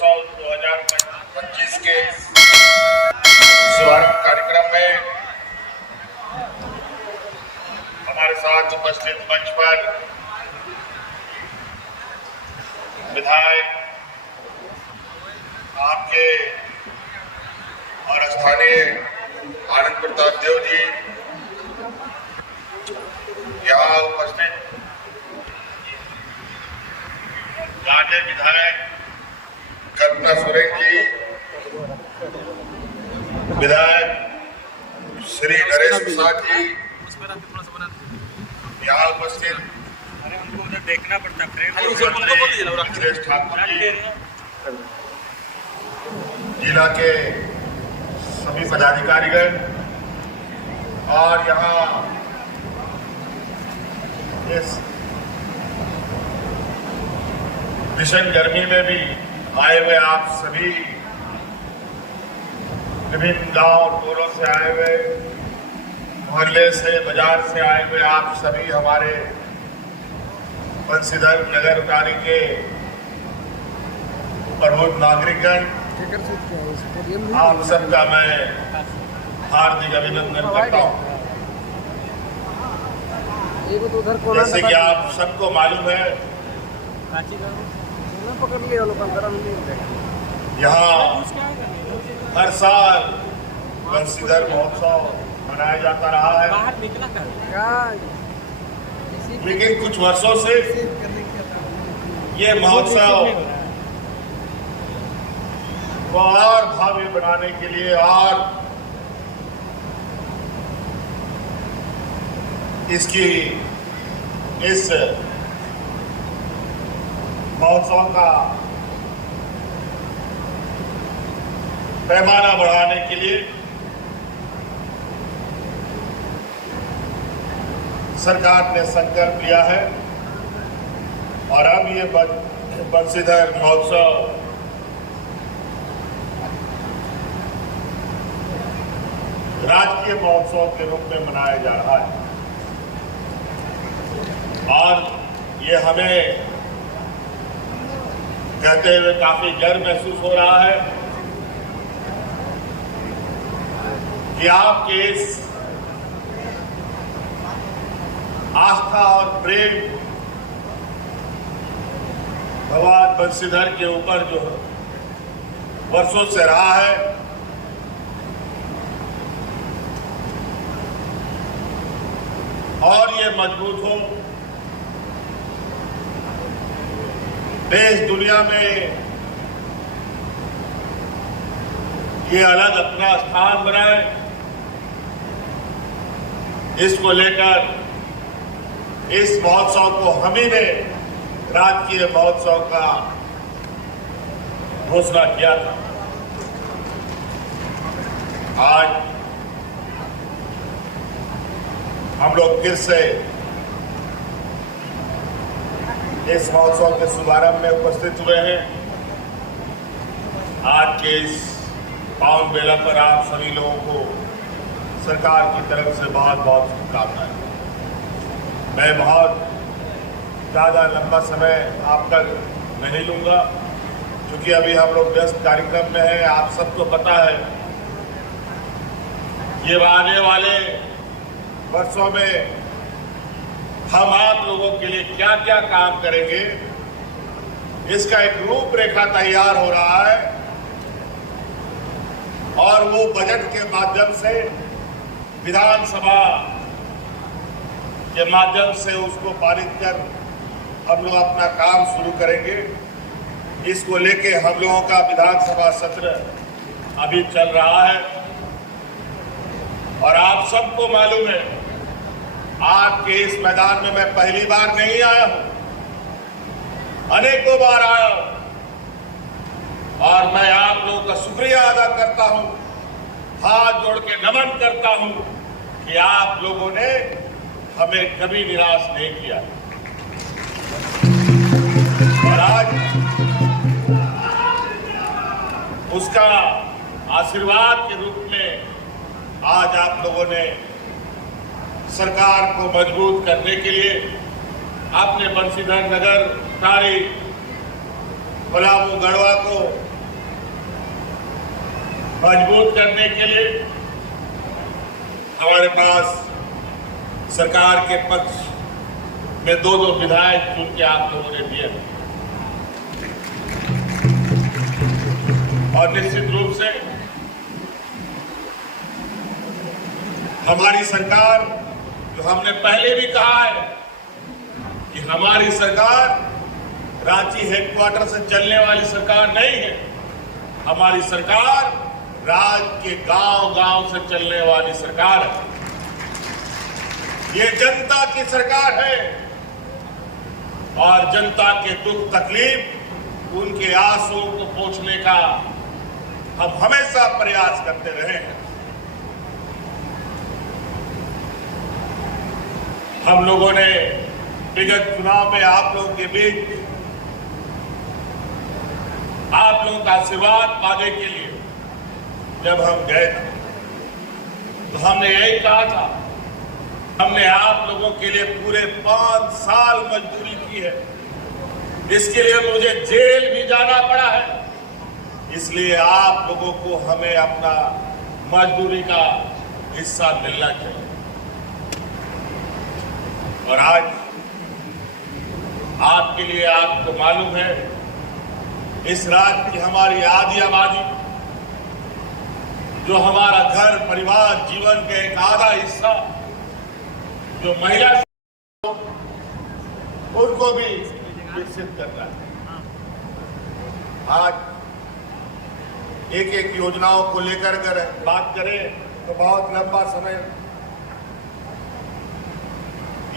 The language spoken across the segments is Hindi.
महोत्सव 2025 के शुभारंभ कार्यक्रम में हमारे साथ उपस्थित मंच पर विधायक आपके और स्थानीय आनंद प्रताप देव जी, यहाँ उपस्थित राज्य विधायक कल्पना सोरेन जी, विधायक श्री नरेश प्रसाद जी, यहाँ उपस्थित हमको उधर देखना पड़ता है अखिलेश ठाकुर जी, जिला के सभी पदाधिकारीगण और यहाँ इस भीषण गर्मी में भी आए हुए आप सभी, विभिन्न गांव टोलों से आए हुए, मोहल्ले से, बाजार से आए हुए आप सभी हमारे बंसीधर नगर उटारी के प्रबुद्ध नागरिकगण, आप सबका मैं हार्दिक अभिनंदन करता हूँ। जैसे कि आप सबको मालूम है, यहाँ हर साल बंसीधर महोत्सव मनाया जाता रहा है, लेकिन कुछ वर्षों से ये महोत्सव को और भव्य बनाने के लिए और इस महोत्सव का पैमाना बढ़ाने के लिए सरकार ने संकल्प लिया है और अब ये बंसीधर महोत्सव राजकीय महोत्सव के रूप में मनाया जा रहा है और ये हमें कहते हुए काफी गर्व महसूस हो रहा है कि आपके इस आस्था और प्रेम भगवान बंसीधर के ऊपर जो वर्षों से रहा है, और ये मजबूत हो, देश दुनिया में ये अलग अपना स्थान बनाए, इसको लेकर इस महोत्सव को हम ही ने राजकीय महोत्सव का घोषणा किया था। आज हम लोग फिर से इस महोत्सव के शुभारंभ में उपस्थित हुए हैं। आज के इस पावन बेला पर आप सभी लोगों को सरकार की तरफ से बहुत बहुत शुभकामनाएं। मैं बहुत ज़्यादा लंबा समय आपका नहीं लूँगा, क्योंकि अभी हम लोग व्यस्त कार्यक्रम में हैं। आप सबको पता है ये आने वाले वर्षों में हम आप लोगों के लिए क्या क्या काम करेंगे, इसका एक रूपरेखा तैयार हो रहा है और वो बजट के माध्यम से, विधानसभा के माध्यम से उसको पारित कर हम लोग अपना काम शुरू करेंगे। इसको लेके हम लोगों का विधानसभा सत्र अभी चल रहा है और आप सबको मालूम है, आपके इस मैदान में मैं पहली बार नहीं आया हूं, अनेकों बार आया हूं और मैं आप लोगों का शुक्रिया अदा करता हूं, हाथ जोड़ के नमन करता हूं कि आप लोगों ने हमें कभी निराश नहीं किया। और आज उसका आशीर्वाद के रूप में आज आप लोगों ने सरकार को मजबूत करने के लिए अपने बंसीधर नगर, टारी, पलामू, गढ़वा को मजबूत करने के लिए हमारे पास सरकार के पक्ष में दो विधायक चुन के आप लोगों ने दिए और निश्चित रूप से हमारी सरकार, जो हमने पहले भी कहा है कि हमारी सरकार रांची हेडक्वार्टर से चलने वाली सरकार नहीं है। हमारी सरकार राज्य के गांव-गांव से चलने वाली सरकार है। ये जनता की सरकार है और जनता के दुख तकलीफ, उनके आंसुओं को पोंछने का हम हमेशा प्रयास करते रहे हैं। हम लोगों ने विगत चुनाव में आप लोगों के बीच आप लोगों का आशीर्वाद पाने के लिए जब हम गए थे तो हमने यही कहा था, हमने आप लोगों के लिए पूरे 5 साल मजदूरी की है। इसके लिए मुझे जेल भी जाना पड़ा है। इसलिए आप लोगों को हमें अपना मजदूरी का हिस्सा मिलना चाहिए। और आज आपके लिए, आपको मालूम है, इस राज्य की हमारी आधी आबादी, जो हमारा घर परिवार जीवन का एक आधा हिस्सा, जो महिला, उनको भी विकसित करना है। आज एक एक योजनाओं को लेकर अगर बात करें तो बहुत लंबा समय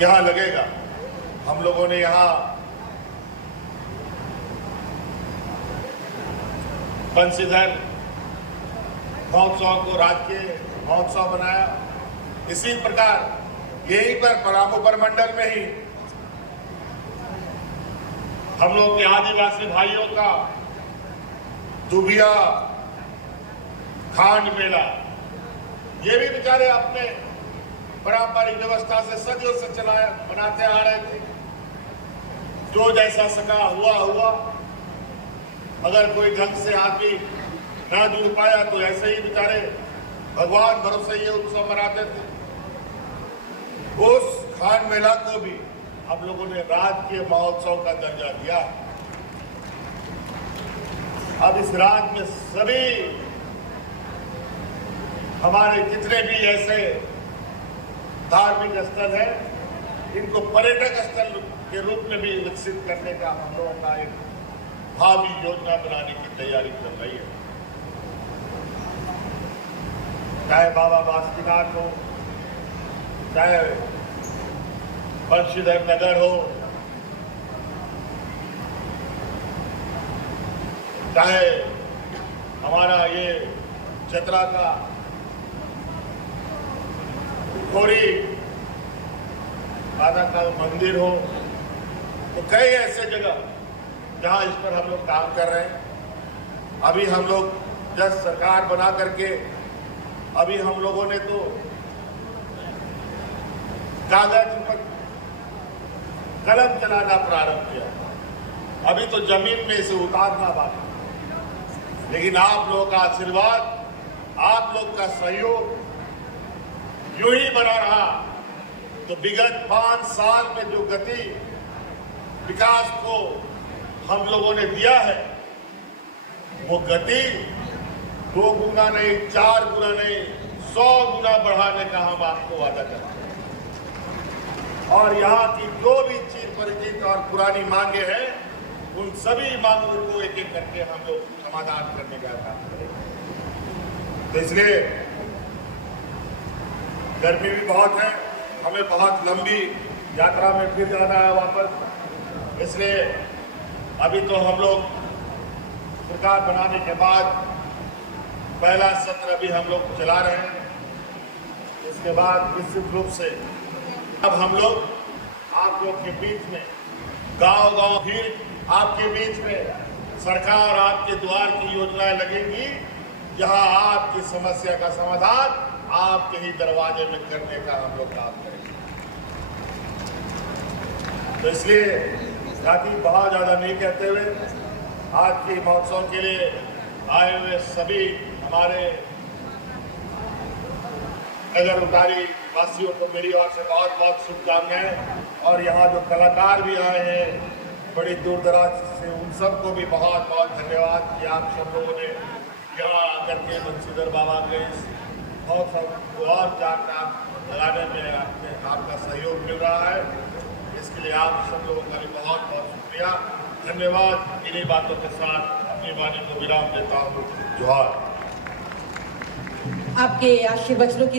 यहां लगेगा। हम लोगों ने यहां बंशीधर महोत्सव को राजकीय महोत्सव बनाया। इसी प्रकार यहीं पर परामू मंडल में ही हम लोग के आदिवासी भाइयों का दुबिया खांड मेला, ये भी बेचारे अपने पारंपरिक व्यवस्था से सदियों से बनाते आ रहे थे। जो जैसा सका हुआ। अगर कोई ढंग से आदमी न जुड़ पाया तो ऐसे ही बेचारे भगवान भरोसे ये उत्सव मनाते थे। उस खान मेला को भी हम लोगों ने राजकीय महोत्सव का दर्जा दिया। अब इस राज्य में सभी हमारे जितने भी ऐसे धार्मिक स्थल है, इनको पर्यटक स्थल के रूप में भी विकसित करने का हम लोगों का एक भावी योजना बनाने की तैयारी कर रही है। चाहे बाबा बासुकीनाथ हो, चाहे बंशीधर नगर हो, चाहे हमारा ये चतरा का खोरी माता का मंदिर हो, तो कई ऐसे जगह जहां इस पर हम लोग काम कर रहे हैं। अभी हम लोग जब सरकार बना करके अभी हम लोगों ने तो कागज पर कलम चलाना प्रारंभ किया। अभी तो जमीन में इसे उतारना बाकी, लेकिन आप लोगों का आशीर्वाद, आप लोग का सहयोग यूं ही बना रहा तो विगत 5 साल में जो गति विकास को हम लोगों ने दिया है, वो गति 2 गुना नहीं, 4 गुना नहीं, 100 गुना बढ़ाने का हम आपको वादा करते हैं। और यहाँ की जो भी चीज परिचित और पुरानी मांगे हैं, उन सभी मांगों को एक एक करके हम लोग समाधान करने का काम करेंगे। तो इसलिए गर्मी भी बहुत है, हमें बहुत लंबी यात्रा में फिर जाना है वापस। इसलिए अभी तो हम लोग सरकार बनाने के बाद पहला सत्र अभी हम लोग चला रहे हैं। इसके बाद निश्चित रूप से अब हम लोग आप लोग के बीच में, गांव-गांव फिर आपके बीच में सरकार आपके द्वार की योजनाएं लगेंगी, जहां आपकी समस्या का समाधान आपके ही दरवाजे में करने का हम लोग काम करेंगे। तो इसलिए जाति बहुत ज्यादा नहीं कहते हुए आज के महोत्सव के लिए आए हुए सभी हमारे नगर उतारी वासियों को मेरी ओर से बहुत बहुत शुभकामनाएं। और यहाँ जो कलाकार भी आए हैं बड़ी दूर दराज से, उन सबको भी बहुत बहुत धन्यवाद कि आप सब लोगों ने यहाँ आकर के बंशीधर बाबा के इस महोत्सव को और चार चांद लगाने में आपका सहयोग मिल रहा है। इसके लिए आप सब लोगों का भी बहुत बहुत शुक्रिया, धन्यवाद। इन्हीं बातों के साथ अपनी वाणी को विराम देता हूँ। जोहार। आपके आशीर्वचनों की